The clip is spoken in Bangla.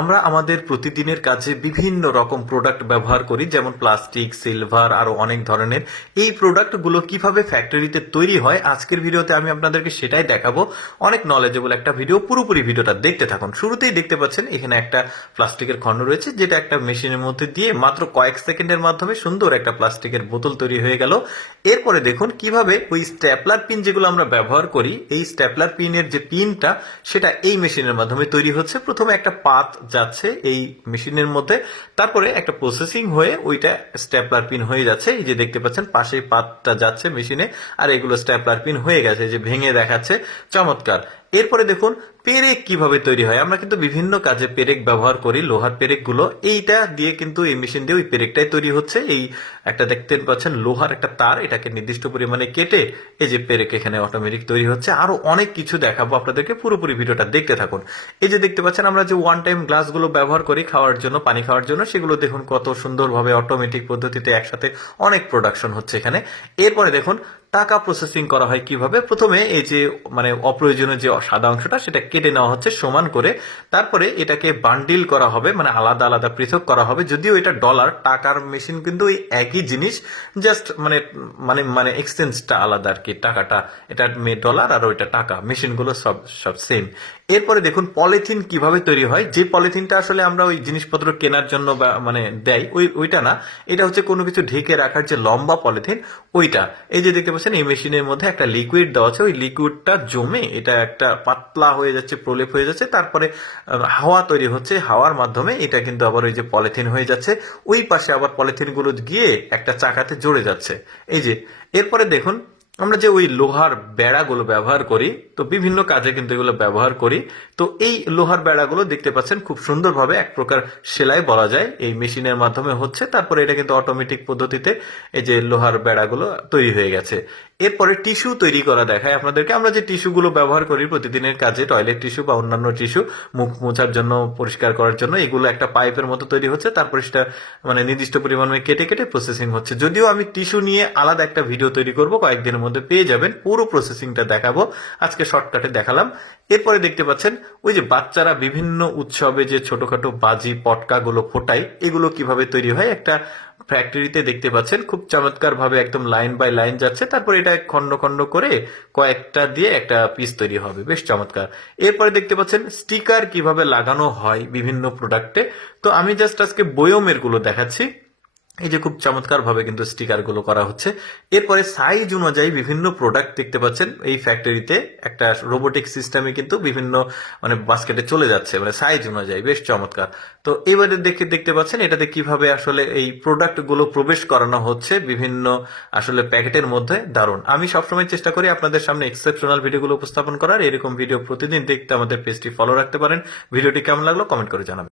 আমরা আমাদের প্রতিদিনের কাজে বিভিন্ন রকম প্রোডাক্ট ব্যবহার করি, যেমন প্লাস্টিক সিলভার আরও অনেক ধরনের। এই প্রোডাক্টগুলো কীভাবে ফ্যাক্টরিতে তৈরি হয়, আজকের ভিডিওতে আমি আপনাদেরকে সেটাই দেখাবো। অনেক নলেজেবল একটা ভিডিও পুরোপুরি ভিডিওটা দেখতে থাকুন। শুরুতেই দেখতে পাচ্ছেন, এখানে একটা প্লাস্টিকের খণ্ড রয়েছে, যেটা একটা মেশিনের মধ্যে দিয়ে মাত্র কয়েক সেকেন্ডের মাধ্যমে সুন্দর একটা প্লাস্টিকের বোতল তৈরি হয়ে গেল। এরপরে দেখুন, কীভাবে ওই স্ট্যাপলার পিন যেগুলো আমরা ব্যবহার করি, এই স্ট্যাপলার পিনের যে পিনটা সেটা এই মেশিনের মাধ্যমে তৈরি হচ্ছে। প্রথমে একটা পাত যাচ্ছে এই মেশিনের মধ্যে। তারপরে একটা প্রসেসিং হয়ে ওইটা স্ট্যাপলার পিন হয়ে যাচ্ছে। এই যে দেখতে পাচ্ছেন পাশে পাতটা যাচ্ছে মেশিনে। আর এগুলো স্ট্যাপলার পিন হয়ে গেছে যে ভেঙে দেখাচ্ছে। চমৎকার। এরপরে দেখুন, পেরেক কীভাবে তৈরি হয়? আমরা কিন্তু বিভিন্ন কাজে পেরেক ব্যবহার করি, লোহার পেরেকগুলো এইটা দিয়ে কিন্তু এই মেশিন দিয়ে ওই পেরেকটাই তৈরি হচ্ছে। এই একটা দেখতে পাচ্ছেন, লোহার একটা তার, এটাকে নির্দিষ্ট পরিমাণে কেটে এই যে পেরেক এখানে অটোমেটিক তৈরি হচ্ছে। আরও অনেক কিছু দেখাবো আপনাদেরকে, পুরোপুরি ভিডিওটা দেখতে থাকুন। এই যে দেখতে পাচ্ছেন, আমরা যে ওয়ান টাইম গ্লাসগুলো ব্যবহার করি খাওয়ার জন্য, পানি খাওয়ার জন্য, সেগুলো দেখুন কত সুন্দরভাবে অটোমেটিক পদ্ধতিতে একসাথে অনেক প্রোডাকশন হচ্ছে এখানে। এরপরে দেখুন টাকা প্রসেসিং করা হয় কীভাবে? প্রথমে এই যে মানে অপ্রয়োজনীয় যে সাদা অংশটা, সেটা কেটে নেওয়া হচ্ছে সমান করে। তারপরে এটাকে বান্ডিল করা হবে মানে আলাদা আলাদা পৃথক করা হবে। যদিও এটা ডলার টাকার মেশিন কিন্তু ওই একই জিনিস জাস্ট মানে মানে মানে এক্সচেঞ্জটা আলাদা আর কি। টাকাটা এটা ডলার আর ওইটা টাকা। মেশিনগুলো সব সব সেম এরপরে দেখুন, পলিথিন কীভাবে তৈরি হয়? যে পলিথিনটা আসলে আমরা ওই জিনিসপত্র কেনার জন্য বা মানে দেয় ওই, ওইটা না। এটা হচ্ছে কোনো কিছু ঢেকে রাখার যে লম্বা পলিথিন, ওইটা। এই যে দেখতে পাচ্ছেন, এই মেশিনের মধ্যে একটা লিকুইড দেওয়া আছে। ওই লিকুইডটা জমে এটা একটা পাতলা হয়ে যাচ্ছে, প্রলেপ হয়ে যাচ্ছে। তারপরে হাওয়া তৈরি হচ্ছে। হাওয়ার মাধ্যমে এটা কিন্তু আবার ওই যে পলিথিন হয়ে যাচ্ছে। ওই পাশে আবার পলিথিনগুলো গিয়ে একটা চাকাতে জড়ে যাচ্ছে। এই যে, এরপরে দেখুন আমরা যে ওই লোহার বেড়াগুলো ব্যবহার করি, তো বিভিন্ন কাজে কিন্তু এগুলো ব্যবহার করি। তো এই লোহার বেড়াগুলো দেখতে পাচ্ছেন খুব সুন্দরভাবে এক প্রকার সেলাই বলা যায়। এই মেশিনের মাধ্যমে হচ্ছে, তারপরে এটা কিন্তু অটোমেটিক পদ্ধতিতে এই যে লোহার বেড়াগুলো তৈরি হয়ে গেছে। এরপরে টিস্যু তৈরি করা দেখায় আপনাদেরকে। আমরা যে টিস্যুগুলো ব্যবহার করি প্রতিদিনের কাজে, টয়লেট টিস্যু বা অন্যান্য টিস্যু, মুখ মোছার জন্য, পরিষ্কার করার জন্য, এগুলো একটা পাইপের মতো তৈরি হচ্ছে, তারপর সেটা মানে নির্দিষ্ট পরিমাণে কেটে কেটে প্রসেসিং হচ্ছে। যদিও আমি টিস্যু নিয়ে আলাদা একটা ভিডিও তৈরি করব, কয়েকদিনের মধ্যে পেয়ে যাবেন, পুরো প্রসেসিংটা দেখাবো, আজকে শর্টকাটে দেখালাম। এরপরে দেখতে পাচ্ছেন, ওই যে বাচ্চারা বিভিন্ন উৎসবে যে ছোটখাটো বাজি, পটকাগুলো ফোটায়, এগুলো কীভাবে তৈরি হয়, একটা ফ্যাক্টরিতে দেখতে পাচ্ছেন, খুব চমৎকার ভাবে একদম লাইন বাই লাইন যাচ্ছে। তারপর এটা খন্ড খন্ড করে কয়েকটা দিয়ে একটা পিস তৈরি হবে। বেশ চমৎকার। এরপরে দেখতে পাচ্ছেন স্টিকার কীভাবে লাগানো হয় বিভিন্ন প্রোডাক্টে তো আমি জাস্ট আজকে বয়মেরগুলো দেখাচ্ছি। এই যে খুব চমৎকার ভাবে কিন্তু স্টিকারগুলো করা হচ্ছে। এরপরে সাইজ অনুযায়ী বিভিন্ন প্রোডাক্ট দেখতে পাচ্ছেন। এই ফ্যাক্টরিতে একটা রোবোটিক সিস্টেমে কিন্তু বিভিন্ন মানে বাস্কেটে চলে যাচ্ছে। মানে সাইজ অনুযায়ী, বেশ চমৎকার। তো এবারে দেখে, দেখতে পাচ্ছেন এটাতে কীভাবে আসলে এই প্রোডাক্টগুলো প্রবেশ করানো হচ্ছে বিভিন্ন আসলে প্যাকেটের মধ্যে। দারুণ। আমি সবসময় চেষ্টা করি আপনাদের সামনে এক্সেপশনাল ভিডিওগুলো উপস্থাপন করার। এরকম ভিডিও প্রতিদিন দেখতে আমাদের পেজটি ফলো রাখতে পারেন। ভিডিওটি কেমন লাগল কমেন্ট করে জানাবেন।